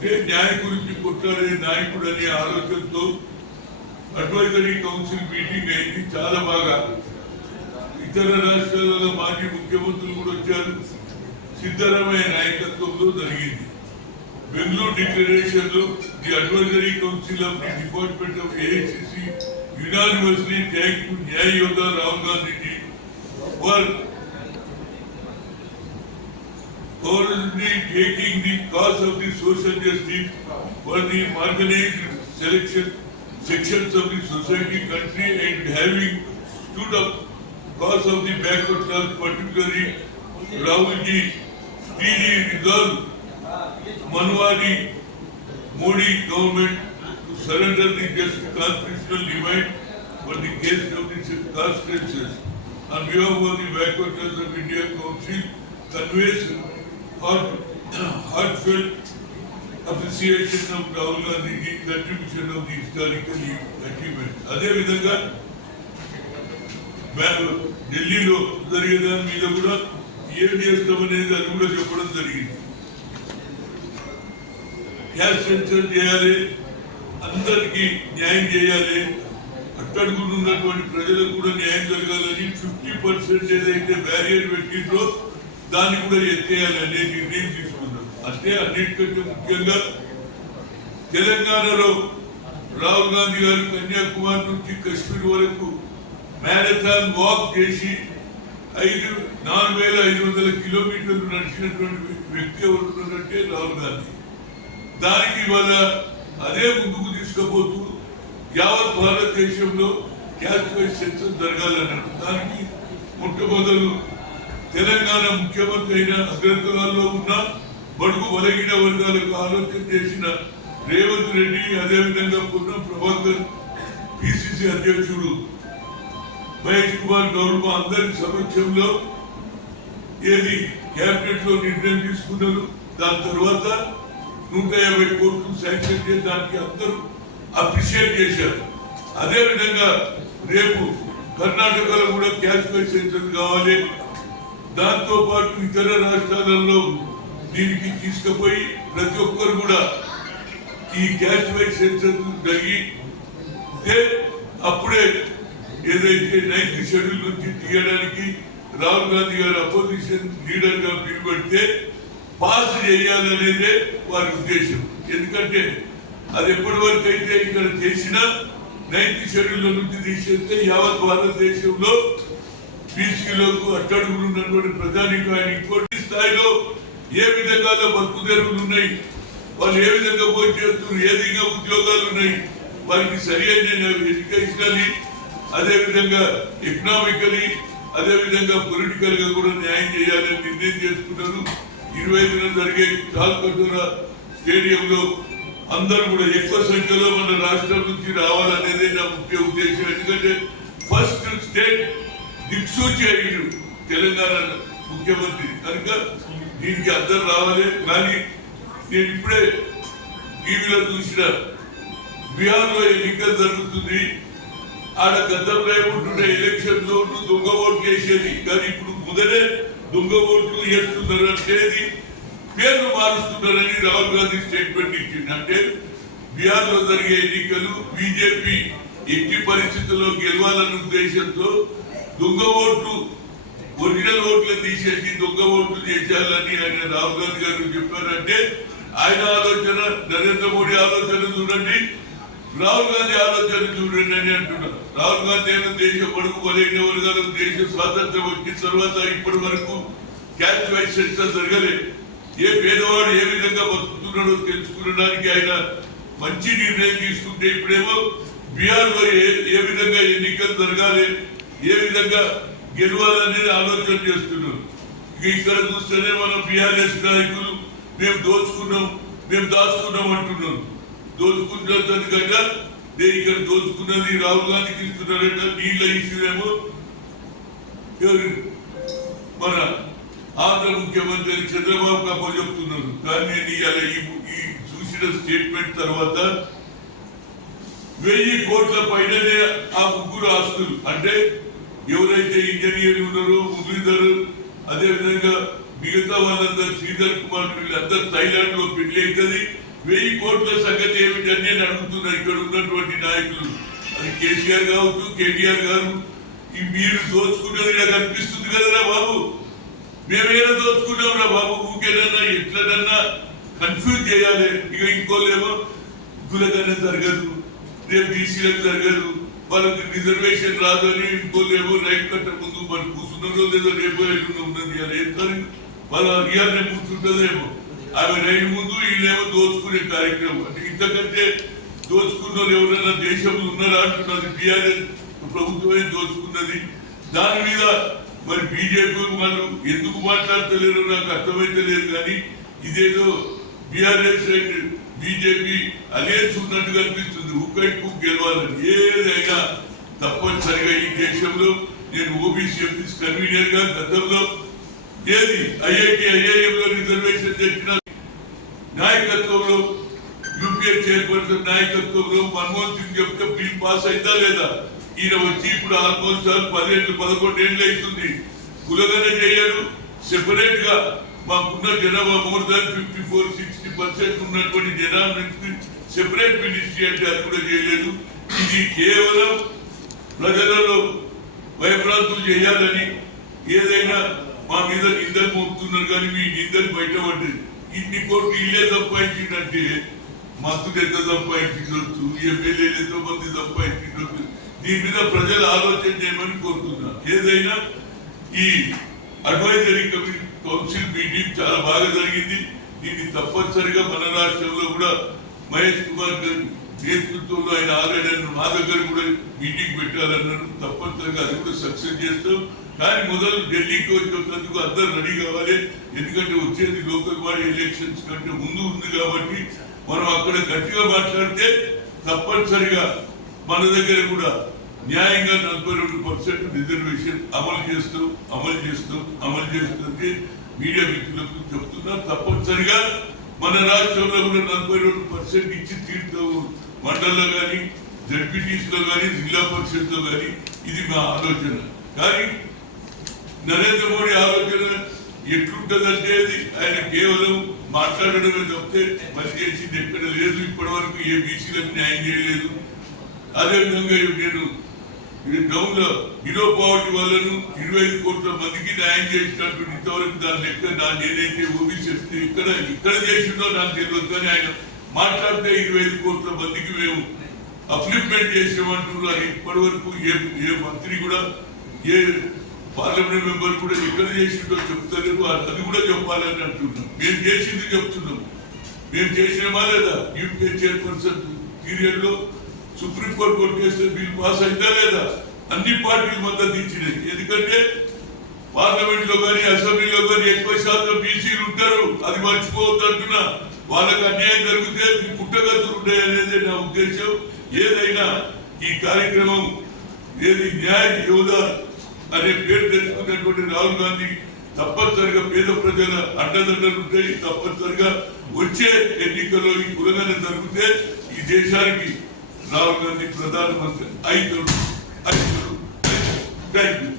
అంటే న్యాయం గురించి కొట్లాడే నాయకుడు అనే ఆలోచనతో అడ్వైజరీ కౌన్సిల్ మీటింగ్ అయింది. చాలా బాగా ఇతర రాష్ట్రాలలో మాజీ ముఖ్యమంత్రులు కూడా వచ్చారు. సిద్ధరామయ్య నాయకత్వంలో జరిగింది. బెంగళూరు డిక్లరేషన్ లో the advisory council of the department of AICC unanimously thank to Nyaya Yoga Rahul Gandhi ji for taking the cause of the social justice for the marginalized sections of the society country and having stood up cause of the backward class, particularly Rahul ji speedy resolve Manwari Modi government to surrender the just constitutional demand for the case of the caste census. On behalf of the Backward Class of India Council, conveys heartfelt appreciation of Rahul Gandhi's contribution of the historical achievement. అదే విధంగా ఢిల్లీలో జరిగేదాని మీద కూడా ఏం చేస్తామనేది అది కూడా చెప్పడం జరిగింది. క్యాస్ట్ సెన్సర్ చేయాలి, అందరికీ న్యాయం చేయాలి, అట్టడుగున్నటువంటి ప్రజలకు కూడా న్యాయం జరగాలని 50% ఏదైతే బ్యారియర్ పెట్టిందో దాన్ని కూడా ఎత్తేయాలి అనే నిర్ణయం తీసుకున్నాం. అంటే అన్నిటికంటే ముఖ్యంగా తెలంగాణలో రాహుల్ గాంధీ గారు కన్యాకుమారి నుంచి కశ్మీర్ వరకు మ్యారథాన్ వాక్ చేసి 4,500 కిలోమీటర్లు నడిచినటువంటి వ్యక్తి ఎవరున్నారంటే రాహుల్ గాంధీ. దానికి ఇవాళ అదే ముందుకు తీసుకుపోతూ యావత్ భారతదేశంలో క్యాస్ట్ వైజ్ సెన్సస్ జరగాలన్నాడు. దానికి మొట్టమొదలు తెలంగాణ ముఖ్యమంత్రి అయిన అగ్రకులాల్లో ఉన్న బడుగు బలహీన వర్గాలకు ఆలోచన చేసిన రేవంత్ రెడ్డి, అదేవిధంగా పొన్నం ప్రభాకర్, పిసిసి అధ్యక్షుడు మహేష్ కుమార్ గౌడ్ అందరి సమక్షంలో ఏది క్యాబినెట్ లో నిర్ణయం తీసుకున్నారు. దాని తర్వాత 150 కోట్లు శాంక్షన్ చేసి దానికి అందరూ అప్రిషియేట్ చేశారు. అదేవిధంగా రేపు కర్ణాటకలో కూడా క్యాస్ట్ వైజ్ సెన్సస్ కావాలి. దాంతో పాటు ఇతర రాష్ట్రాలలో దీనికి తీసుకుపోయి ప్రతి ఒక్కరు కూడా ఈ క్యాస్ట్ వైజ్ సెన్సస్ జరిగితే అప్పుడే ఏదైతే 9th షెడ్యూల్ నుంచి తీయడానికి రాహుల్ గాంధీ గారు అపోజిషన్ లీడర్ గా పిలువడితే పాస్ చేయాలనేదే వారి ఉద్దేశం. ఎందుకంటే అది ఎప్పటి వరకు అయితే ఇక్కడ చేసిన 9th షెడ్యూల్ నుంచి తీసేస్తే యావత్ భారతదేశంలో బీసీలకు అట్టడుగులు ఉన్నటువంటి ప్రజానికి ఆయన ఇంకోటి స్థాయిలో ఏ విధంగా బతుకు తెరువులు ఉన్నాయి, వాళ్ళు ఏ విధంగా పోయి చేస్తున్నారు, ఏ విధంగా ఉద్యోగాలు ఉన్నాయి, వారికి సరి అయిన ఎడ్యుకేషనలీ, అదేవిధంగా ఎకనామికలీ, అదేవిధంగా పొలిటికల్ గా కూడా న్యాయం చేయాలని నిర్ణయం చేసుకున్నారు. 25న జరిగే కాల్కటోరా స్టేడియంలో అందరూ కూడా ఎక్కువ సంఖ్యలో మన రాష్ట్రం నుంచి రావాలనేది నా ముఖ్య ఉద్దేశం. ఎందుకంటే ఫస్ట్ స్టేట్ దిక్సూచి అయ్యారు తెలంగాణ ముఖ్యమంత్రి కనుక దీనికి అందరు రావాలి. కానీ నేను ఇప్పుడే టీవీలో చూసిన బీహార్లో ఎన్నికలు జరుగుతుంది. ఆడ గతంలో ఉంటుండే ఎలక్షన్ లో దొంగ ఓట్లు వేసేది, కానీ ఇప్పుడు మొదలే దొంగ ఓట్లు వేస్తున్నారు అంటే పేర్లు మారుస్తున్నారని రాహుల్ గాంధీ స్టేట్మెంట్ ఇచ్చింది. అంటే బీహార్ లో జరిగే ఎన్నికలు బీజేపీ ఎట్టి పరిస్థితుల్లో గెలవాలన్న ఉద్దేశంతో దొంగ ఓట్లు ఒరిజినల్ ఓట్లు తీసేసి దొంగ ఓట్లు చేసేయాలని ఆయన రాహుల్ గాంధీ గారు చెప్పారంటే ఆయన ఆలోచన, నరేంద్ర మోడీ ఆలోచన చూడండి, రాహుల్ గాంధీ ఆలోచన చూడండి అని అంటున్నారు. రాహుల్ గాంధీ అయిన దేశ పడుకు బలైన వర్గాలకు దేశ స్వాతంత్రం వచ్చిన తర్వాత ఇప్పటి వరకు క్యాస్ట్ వైజ్ సెన్సస్ జరగలేదు. ఏ పేదవాడు ఏ విధంగా బతుకుతున్నాడో తెలుసుకునడానికి ఆయన మంచి నిర్ణయం తీసుకుంటే ఇప్పుడేమో బీహార్ లో ఏ విధంగా ఎన్నికలు జరగాలి, ఏ విధంగా గెలవాలనేది ఆలోచన చేస్తున్నారు. ఇక్కడ చూస్తేనే మన బీఆర్ఎస్ నాయకులు మేము దోచుకున్నాం, మేము దాచుకున్నాం అంటున్నారు. దోచుకుంటున్నది కదా, ఇక్కడ దోచుకున్నది రాహుల్ గాంధీకి ఇస్తున్నారట. నీళ్ళ ఇష్యూ ఏమో మన ఆంధ్ర ముఖ్యమంత్రి చంద్రబాబు అప్ప చెప్తున్నారు. కానీ నేను ఇలా ఈ చూసిన స్టేట్మెంట్ తర్వాత 1000 కోట్ల పైననే ఆ ముగ్గురు ఆస్తులు, అంటే ఎవరైతే ఇంజనీర్లు ఉన్నారో మురళీధర్, అదే విధంగా మిగతా వాళ్ళందరూ శ్రీధర్ కుమార్, వీళ్ళందరూ థైలాండ్ లో పెళ్లి అవుతుంది. 1000 కోట్ల సంగతి ఏమిటని నేను అడుగుతున్నా ఇక్కడ ఉన్నటువంటి నాయకులు. అది కేసీఆర్ కావచ్చు, కేటీఆర్ గారు, ఈ మీరు దోచుకున్నది నాకు అనిపిస్తుంది కదరా బాబు. మేమేనా దోచుకున్నాం రా బాబు, ఊకేనన్నా ఎట్లనన్నా కన్ఫ్యూజ్ చేయాలి. ఇక ఇంకోలేమో గులకన్నా జరగదు, రేపు బీసీలకు జరగదు, వాళ్ళకి రిజర్వేషన్ రాదు అని ఇంకోలేమో రైట్ కట్ట ముందు మరి కూర్చున్నారో లేదో రేపో ఎల్లుండో ఉన్నది. అది ఎంత వాళ్ళ ఇయాలనే కూర్చుంటుందేమో, ఆమె రైలు ముందు వీళ్ళేమో దోచుకునే కార్యక్రమం. అంటే ఇంతకంటే దోచుకున్న వాళ్ళు ఎవరైనా దేశంలో ఉన్నారా అంటున్నది. టీఆర్ఎస్ ప్రభుత్వమే దోచుకున్నది. దాని మీద మరి బీజేపీ వాళ్ళు ఎందుకు మాట్లాడతలేరు నాకు అర్థమైతే లేదు. కానీ ఇదేదో బీఆర్ఎస్ అండ్ బీజేపీ అలయన్స్ ఉన్నట్టుగా అనిపిస్తుంది. ఉక్కైపు గెలవాలని ఏదైనా తప్పనిసరిగా ఈ దేశంలో నేను ఓబీసీ ఎంపీస్ కన్వీనర్ గా గతంలో ఏది ఐఐటి ఐఐఎంలో రిజర్వేషన్ తెచ్చిన నాయకత్వంలో, యూపీఏ చైర్పర్సన్ నాయకత్వంలో మన్మోహన్ సింగ్ చెప్తే బిల్ పాస్ అయిందా లేదా? ఈయన వచ్చి ఇప్పుడు ఆల్మోస్ట్ 10-11 ఏళ్ళు అవుతుంది. కులగన చేయడు. సెపరేట్ గా మాకున్న జనాభా మోర్ దాన్ 54-60% ఉన్నటువంటి జనాభాకి సెపరేట్ మినిస్ట్రీ అంటే అది కూడా చేయలేదు. ఇది కేవలం ప్రజలలో భయభ్రాంతులు చేయాలని ఏదైనా మా మీద నిందలు మోపుతున్నారు. కానీ మీ నిందలు బయటపడ్డది. ఇన్ని కోట్లు ఇల్లే సంపాదించిందంటే మంత్రులు ఎంత సంపాదించవచ్చు, ఎమ్మెల్యేలు ఎంతో మంది సంపాదించవచ్చు. దీని మీద ప్రజలు ఆలోచన చేయమని కోరుతున్నా. ఏదైనా ఈ అడ్వైజరీ కౌన్సిల్ మీటింగ్ చాలా బాగా జరిగింది. దీన్ని తప్పనిసరిగా మన రాష్ట్రంలో కూడా మహేష్ కుమార్ గారి నేతృత్వంలో ఆయన ఆల్రెడీ మా దగ్గర కూడా మీటింగ్ పెట్టాలన్నారు. తప్పనిసరిగా అది కూడా సక్సెస్ చేస్తాం. కానీ మొదలు ఢిల్లీకి వచ్చేందుకు అందరూ రెడీ కావాలి. ఎందుకంటే వచ్చేది లోకల్ బాడీ ఎలక్షన్స్ కంటే ముందు ఉంది కాబట్టి మనం అక్కడ గట్టిగా మాట్లాడితే తప్పనిసరిగా మన దగ్గర కూడా న్యాయంగా 42% రిజర్వేషన్ అమలు చేస్తుంది. మీడియా మిత్రులకు చెప్తున్నా తప్పనిసరిగా మన రాష్ట్రంలో కూడా 42% ఇచ్చి తీరుతాము. మండలంలో కానీ, జడ్పీటీస్ లో కానీ, జిల్లా పరిషత్ లో కానీ. ఇది మా ఆలోచన. కానీ నరేంద్ర మోడీ ఆలోచన ఎట్లుంటదంటే అది ఆయన కేవలం మాట్లాడడమే తప్పితే పని చేసింది ఎక్కడ లేదు. ఇప్పటి వరకు ఏ బీసీలకు న్యాయం చేయలేదు. అదేవిధంగా నేను డౌన్ లో బిలో పావర్టీ వాళ్ళను 25 కోట్ల మందికి న్యాయం చేసినట్టు ఇంతవరకు దాని లెక్క నేనైతే ఓబీసీ ఇక్కడ చేసిందో నాకు తెలియదు. కానీ ఆయన మాట్లాడితే 25 కోట్ల మందికి మేము అప్లిప్మెంట్ చేసామంటున్నారు. ఇప్పటి వరకు ఏ మంత్రి కూడా, ఏ పార్లమెంట్ మెంబర్ కూడా ఎక్కడ చేసిందో చెప్తలేరు. అది కూడా చెప్పాలని అంటున్నాం. మేము చేసింది చెప్తున్నాం. మేము చేసినామా లేదా? యూపీఏ చైర్పర్సన్ పీరియడ్ లో సుప్రీంకోర్టు కొట్టేస్తే బిల్ పాస్ అయిందా లేదా? అన్ని పార్టీలు మద్దతు ఇచ్చినాయి. ఎందుకంటే పార్లమెంట్ లో కానీ, అసెంబ్లీలో కానీ ఎక్కువ శాతం బీసీలు ఉంటారు. అది మర్చిపోవద్దు అంటున్నా. వాళ్ళకి అన్యాయం జరిగితే పుట్టగతులు ఉంటాయి అనేది నా ఉద్దేశం. ఏదైనా ఈ కార్యక్రమం ఏది న్యాయ యోధ అనే పేరు తెచ్చుకున్నటువంటి రాహుల్ గాంధీ తప్పనిసరిగా పేద ప్రజల అండదండలు ఉంటాయి. తప్పనిసరిగా వచ్చే ఎన్నికల్లో ఈ కులగన జరిగితే ఈ దేశానికి రాహుల్ గాంధీ ప్రధానమంత్రి అవుతాడు. Thank you.